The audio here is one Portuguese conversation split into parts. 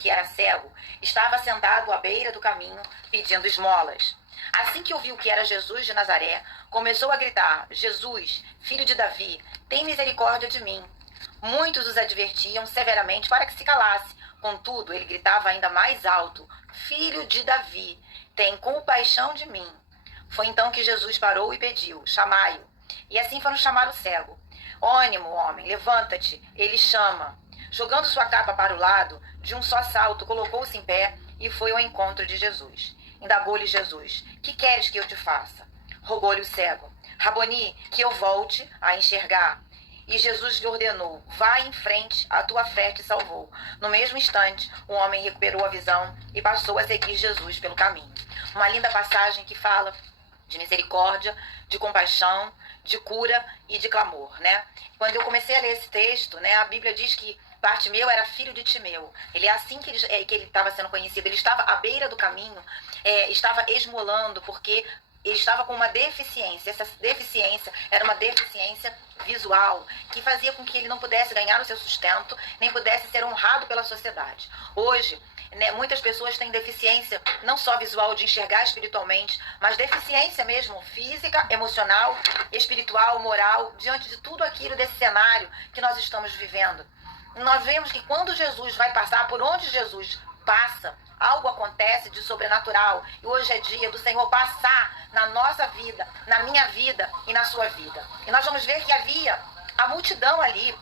que era cego, estava sentado à beira do caminho, pedindo esmolas. Assim que ouviu que era Jesus de Nazaré, começou a gritar: Jesus, filho de Davi, tem misericórdia de mim. Muitos os advertiam severamente para que se calasse. Contudo, ele gritava ainda mais alto: Filho de Davi, tem compaixão de mim. Foi então que Jesus parou e pediu: Chamai-o. E assim foram chamar o cego. Ânimo, homem, levanta-te, ele chama. Jogando sua capa para o lado, de um só salto, colocou-se em pé e foi ao encontro de Jesus. Indagou-lhe Jesus: Que queres que eu te faça? Rogou-lhe o cego: Raboni, que eu volte a enxergar. E Jesus lhe ordenou: Vá em frente, a tua fé te salvou. No mesmo instante, o homem recuperou a visão e passou a seguir Jesus pelo caminho. Uma linda passagem que fala de misericórdia, de compaixão, de cura e de clamor, né? Quando eu comecei a ler esse texto, né, a Bíblia diz que Bartimeu era filho de Timeu. Ele é assim que ele estava sendo conhecido. Ele estava à beira do caminho, estava esmolando, porque ele estava com uma deficiência. Essa deficiência era uma deficiência visual, que fazia com que ele não pudesse ganhar o seu sustento, nem pudesse ser honrado pela sociedade. Hoje, né, muitas pessoas têm deficiência não só visual de enxergar espiritualmente, mas deficiência mesmo física, emocional, espiritual, moral, diante de tudo aquilo desse cenário que nós estamos vivendo. Nós vemos que quando Jesus vai passar, por onde Jesus passa, algo acontece de sobrenatural. E hoje é dia do Senhor passar na nossa vida, na minha vida e na sua vida. E nós vamos ver que havia a multidão ali.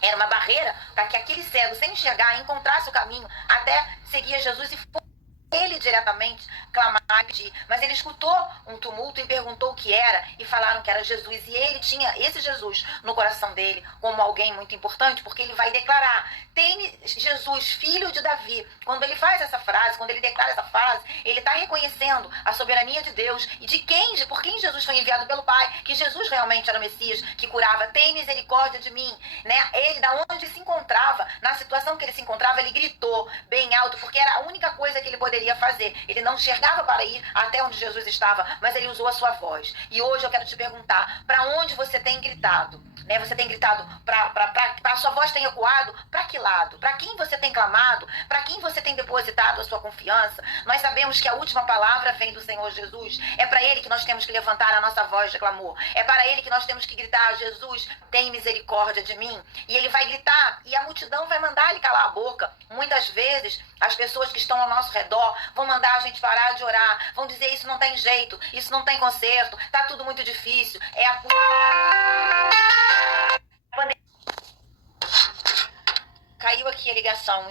Era uma barreira para que aquele cego, sem enxergar, encontrasse o caminho até seguir Jesus e fosse ele diretamente clamar e pedir. Mas ele escutou um tumulto e perguntou o que era, e falaram que era Jesus. E ele tinha esse Jesus no coração dele como alguém muito importante, porque ele vai declarar: tem Jesus, filho de Davi. Quando ele faz essa frase, quando ele declara essa frase, ele está reconhecendo a soberania de Deus e por quem Jesus foi enviado pelo Pai, que Jesus realmente era o Messias, que curava. Tem misericórdia de mim, né? Ele, da onde se encontrava, na situação que ele se encontrava, ele gritou bem alto, porque era a única coisa que ele poderia fazer. Ele não enxergava para ir até onde Jesus estava, mas ele usou a sua voz. E hoje eu quero te perguntar: para onde você tem gritado? Né? Você tem gritado para a sua voz tem ecoado? Para que lado? Para quem você tem clamado? Para quem você tem depositado a sua confiança? Nós sabemos que a última palavra vem do Senhor Jesus. É para ele que nós temos que levantar a nossa voz de clamor. É para ele que nós temos que gritar: Jesus, tem misericórdia de mim. E ele vai gritar e a multidão vai mandar ele calar a boca. Muitas vezes as pessoas que estão ao nosso redor vão mandar a gente parar de orar, vão dizer: isso não tem jeito, isso não tem conserto, tá tudo muito difícil. Caiu aqui a ligação.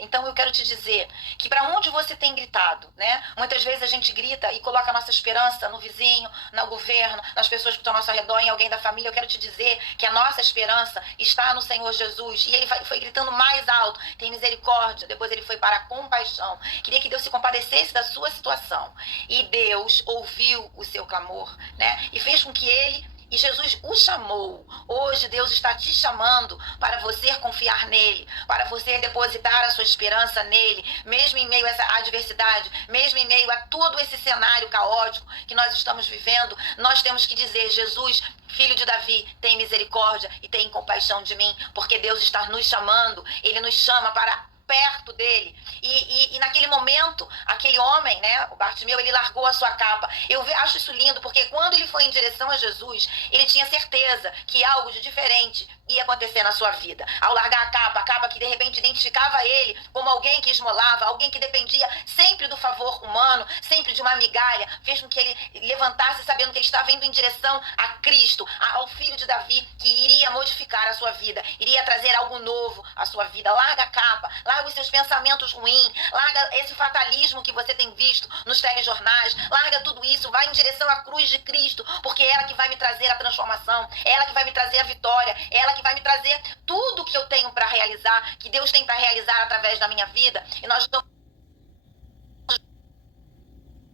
Então eu quero te dizer que para onde você tem gritado, né? Muitas vezes a gente grita e coloca a nossa esperança no vizinho, no governo, nas pessoas que estão ao nosso redor, em alguém da família. Eu quero te dizer que a nossa esperança está no Senhor Jesus. E ele foi gritando mais alto: tem misericórdia. Depois ele foi para a compaixão. Queria que Deus se compadecesse da sua situação. E Deus ouviu o seu clamor, né? E fez com que e Jesus o chamou. Hoje Deus está te chamando para você confiar nele, para você depositar a sua esperança nele, mesmo em meio a essa adversidade, mesmo em meio a todo esse cenário caótico que nós estamos vivendo. Nós temos que dizer: Jesus, filho de Davi, tem misericórdia e tem compaixão de mim, porque Deus está nos chamando. Ele nos chama para perto dele. E naquele momento, aquele homem, né, o Bartimeu, ele largou a sua capa. Eu acho isso lindo, porque quando ele foi em direção a Jesus, ele tinha certeza que algo de diferente ia acontecer na sua vida. Ao largar a capa que de repente identificava ele como alguém que esmolava, alguém que dependia sempre do favor humano, sempre de uma migalha, fez com que ele levantasse sabendo que ele estava indo em direção a Cristo, ao filho de Davi, que iria modificar a sua vida, iria trazer algo novo à sua vida. Larga a capa, larga os seus pensamentos ruins, larga esse fatalismo que você tem visto nos telejornais, larga tudo isso, vai em direção à cruz de Cristo, porque é ela que vai me trazer a transformação, é ela que vai me trazer a vitória, é ela que vai me trazer tudo que eu tenho para realizar, que Deus tem para realizar através da minha vida. E nós vamos: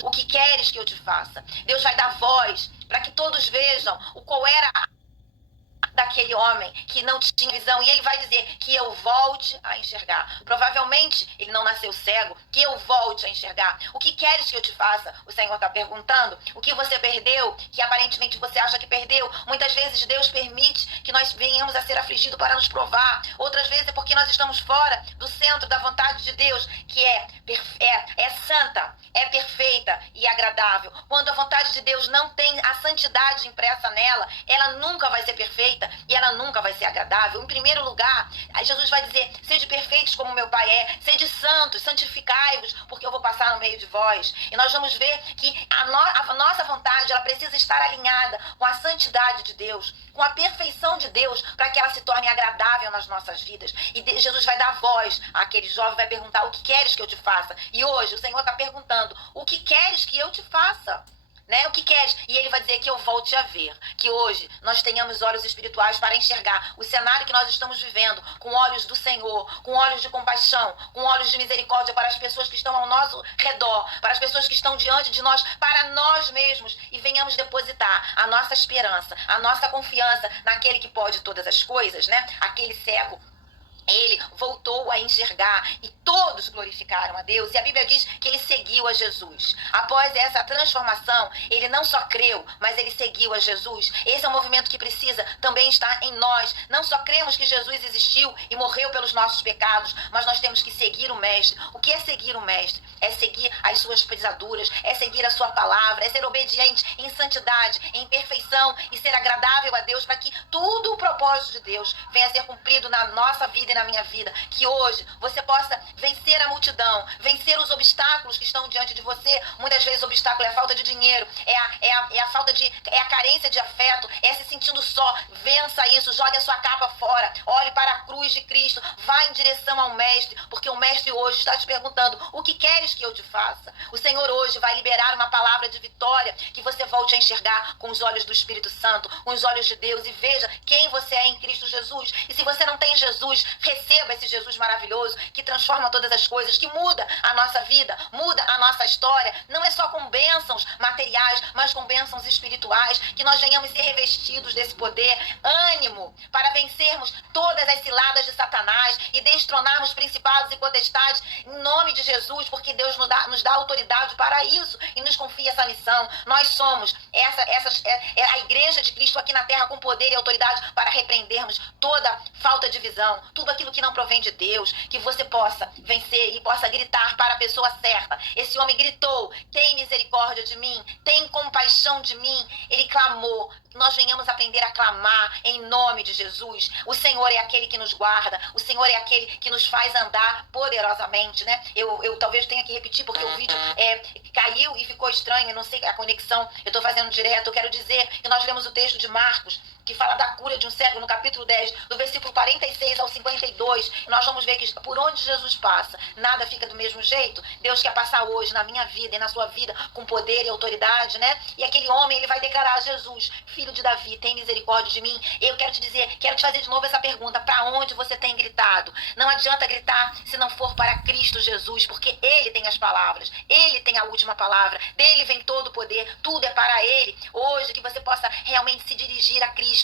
o que queres que eu te faça? Deus vai dar voz para que todos vejam o qual era daquele homem que não tinha visão, e ele vai dizer que eu volte a enxergar. Provavelmente ele não nasceu cego, que eu volte a enxergar. O que queres que eu te faça? O Senhor está perguntando. O que você perdeu, que aparentemente você acha que perdeu? Muitas vezes Deus permite que nós venhamos a ser afligidos para nos provar. Outras vezes é porque nós estamos fora do centro da vontade de Deus, que é santa, é perfeita e agradável. Quando a vontade de Deus não tem a santidade impressa nela, ela nunca vai ser perfeita e ela nunca vai ser agradável. Em primeiro lugar, Jesus vai dizer: sede perfeitos como meu Pai é, sede santos, santificai-vos, porque eu vou passar no meio de vós. E nós vamos ver que a nossa vontade, ela precisa estar alinhada com a santidade de Deus, com a perfeição de Deus, para que ela se torne agradável nas nossas vidas. E Jesus vai dar voz àquele jovem, vai perguntar: o que queres que eu te faça? E hoje o Senhor está perguntando: o que queres que eu te faça? Né? O que queres? E ele vai dizer que eu volte a ver. Que hoje nós tenhamos olhos espirituais para enxergar o cenário que nós estamos vivendo com olhos do Senhor, com olhos de compaixão, com olhos de misericórdia para as pessoas que estão ao nosso redor, para as pessoas que estão diante de nós, para nós mesmos, e venhamos depositar a nossa esperança, a nossa confiança naquele que pode todas as coisas, né? Aquele cego, ele voltou a enxergar e todos glorificaram a Deus. E a Bíblia diz que ele seguiu a Jesus. Após essa transformação, ele não só creu, mas ele seguiu a Jesus. Esse é um movimento que precisa também estar em nós. Não só cremos que Jesus existiu e morreu pelos nossos pecados, mas nós temos que seguir o Mestre. O que é seguir o Mestre? É seguir as suas pisaduras, é seguir a sua palavra, é ser obediente em santidade, em perfeição e ser agradável a Deus, para que tudo o propósito de Deus venha a ser cumprido na nossa vida e na minha vida. Que hoje você possa vencer a multidão, vencer os obstáculos que estão diante de você. Muitas vezes o obstáculo é a falta de dinheiro, é a carência de afeto, é se sentindo só. Vença isso, jogue a sua capa fora, olhe para a cruz de Cristo, vá em direção ao Mestre, porque o Mestre hoje está te perguntando: o que queres que eu te faça? O Senhor hoje vai liberar uma palavra de vitória, que você volte a enxergar com os olhos do Espírito Santo, com os olhos de Deus, e veja quem você é em Cristo Jesus. E se você não tem Jesus, receba esse Jesus maravilhoso que transforma todas as coisas, que muda a nossa vida, muda a nossa história. Não é só com bênçãos materiais, mas com bênçãos espirituais, que nós venhamos ser revestidos desse poder, ânimo para vencermos todas as ciladas de Satanás e destronarmos principados e potestades em nome de Jesus, porque Deus nos dá autoridade para isso e nos confia essa missão. Nós somos a igreja de Cristo aqui na terra, com poder e autoridade para repreendermos toda falta de visão, tudo aquilo que não provém de Deus. Que você possa vencer e possa gritar para a pessoa certa. Esse homem gritou: tem misericórdia de mim, tem compaixão de mim. Ele clamou. Nós venhamos aprender a clamar em nome de Jesus. O Senhor é aquele que nos guarda, o Senhor é aquele que nos faz andar poderosamente, né? Eu talvez tenha que repetir, porque o vídeo caiu e ficou estranho, eu não sei a conexão, eu estou fazendo direto. Eu quero dizer que nós lemos o texto de Marcos, que fala da cura de um cego, no capítulo 10, do versículo 46 ao 52, nós vamos ver que por onde Jesus passa, nada fica do mesmo jeito. Deus quer passar hoje na minha vida e na sua vida com poder e autoridade, né? E aquele homem, ele vai declarar a Jesus: filho de Davi, tem misericórdia de mim. Eu quero te dizer, quero te fazer de novo essa pergunta: para onde você tem gritado? Não adianta gritar se não for para Cristo Jesus, porque Ele tem as palavras, Ele tem a última palavra, dele vem todo o poder, tudo é para Ele. Hoje, que você possa realmente se dirigir a Cristo,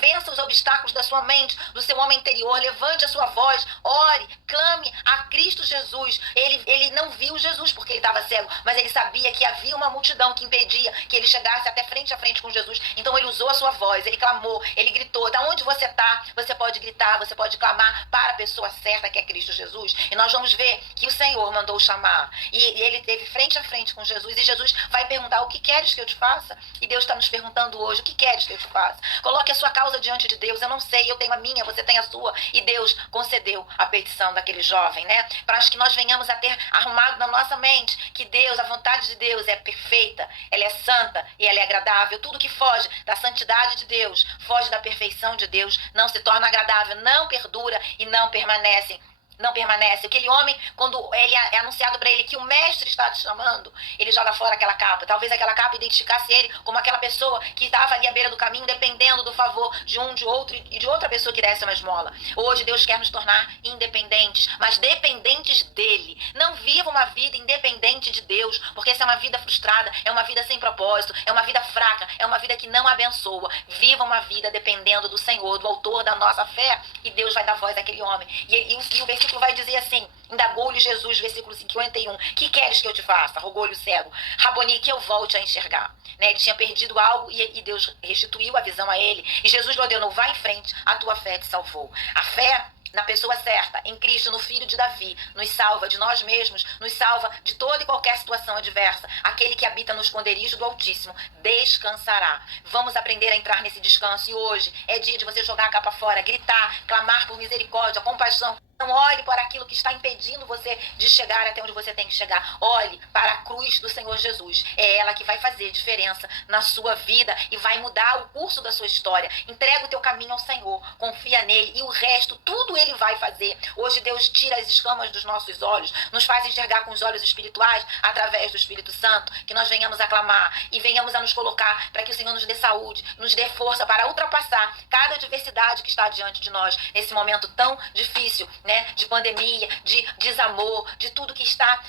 vença os obstáculos da sua mente, do seu homem interior, levante a sua voz, ore, clame a Cristo Jesus. Ele não viu Jesus porque ele estava cego, mas ele sabia que havia uma multidão que impedia que ele chegasse até frente a frente com Jesus. Então ele usou a sua voz, ele clamou, ele gritou. Da onde você está, você pode gritar, você pode clamar para a pessoa certa, que é Cristo Jesus. E nós vamos ver que o Senhor mandou chamar, e ele teve frente a frente com Jesus, e Jesus vai perguntar: o que queres que eu te faça? E Deus está nos perguntando hoje: o que queres que eu te faça? Coloque a sua causa diante de Deus. Eu não sei, eu tenho a minha, você tem a sua. E Deus concedeu a petição daquele jovem, né? Para que nós venhamos a ter arrumado na nossa mente que Deus, a vontade de Deus é perfeita, ela é santa e ela é agradável. Tudo que foge da santidade de Deus, foge da perfeição de Deus, não se torna agradável, não perdura e não permanece. Não permanece. Aquele homem, quando ele é anunciado para ele que o mestre está te chamando, ele joga fora aquela capa. Talvez aquela capa identificasse ele como aquela pessoa que estava ali à beira do caminho, dependendo do favor de um, de outro e de outra pessoa que desse uma esmola. Hoje Deus quer nos tornar independentes, mas dependentes dele. Não viva viva uma vida independente de Deus, porque essa é uma vida frustrada, é uma vida sem propósito, é uma vida fraca, é uma vida que não abençoa. Viva uma vida dependendo do Senhor, do autor da nossa fé, e Deus vai dar voz àquele homem. E o versículo vai dizer assim, indagou-lhe Jesus, versículo 51, que queres que eu te faça? Rogou-lhe o cego. Raboni, que eu volte a enxergar. Né? Ele tinha perdido algo e Deus restituiu a visão a ele. E Jesus lhe ordenou, vai em frente, a tua fé te salvou. A fé na pessoa certa, em Cristo, no Filho de Davi, nos salva de nós mesmos, nos salva de toda e qualquer situação adversa. Aquele que habita no esconderijo do Altíssimo descansará. Vamos aprender a entrar nesse descanso. E hoje é dia de você jogar a capa fora, gritar, clamar por misericórdia, compaixão. Não olhe para aquilo que está impedindo você de chegar até onde você tem que chegar. Olhe para a cruz do Senhor Jesus. É ela que vai fazer diferença na sua vida e vai mudar o curso da sua história. Entrega o teu caminho ao Senhor, confia nele e o resto, tudo ele vai fazer. Hoje Deus tira as escamas dos nossos olhos, nos faz enxergar com os olhos espirituais através do Espírito Santo, que nós venhamos a clamar e venhamos a nos colocar para que o Senhor nos dê saúde, nos dê força para ultrapassar cada adversidade que está diante de nós nesse momento tão difícil, né, de pandemia, de desamor, de tudo que está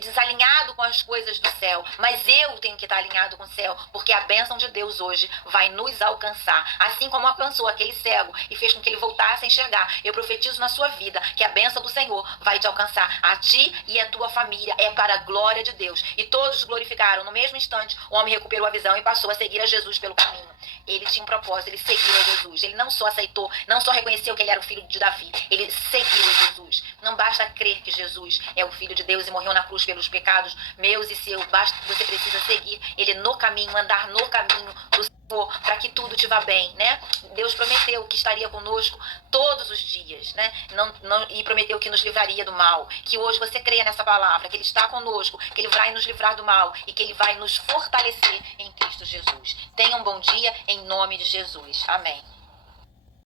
desalinhado com as coisas do céu. Mas eu tenho que estar alinhado com o céu, porque a bênção de Deus hoje vai nos alcançar. Assim como alcançou aquele cego e fez com que ele voltasse a enxergar, eu profetizo na sua vida que a bênção do Senhor vai te alcançar, a ti e a tua família. É para a glória de Deus. E todos glorificaram. No mesmo instante, o homem recuperou a visão e passou a seguir a Jesus pelo caminho. Ele tinha um propósito, ele seguiu a Jesus. Ele não só aceitou, não só reconheceu que ele era o filho de Davi, ele seguiu a Jesus. Não basta crer que Jesus é o Filho de Deus e morreu na cruz pelos pecados meus e seus. Você precisa seguir ele no caminho, andar no caminho do Senhor, para que tudo te vá bem, né? Deus prometeu que estaria conosco todos os dias, né? E prometeu que nos livraria do mal. Que hoje você creia nessa palavra, que ele está conosco, que ele vai nos livrar do mal e que ele vai nos fortalecer em Cristo Jesus. Tenha um bom dia em nome de Jesus. Amém.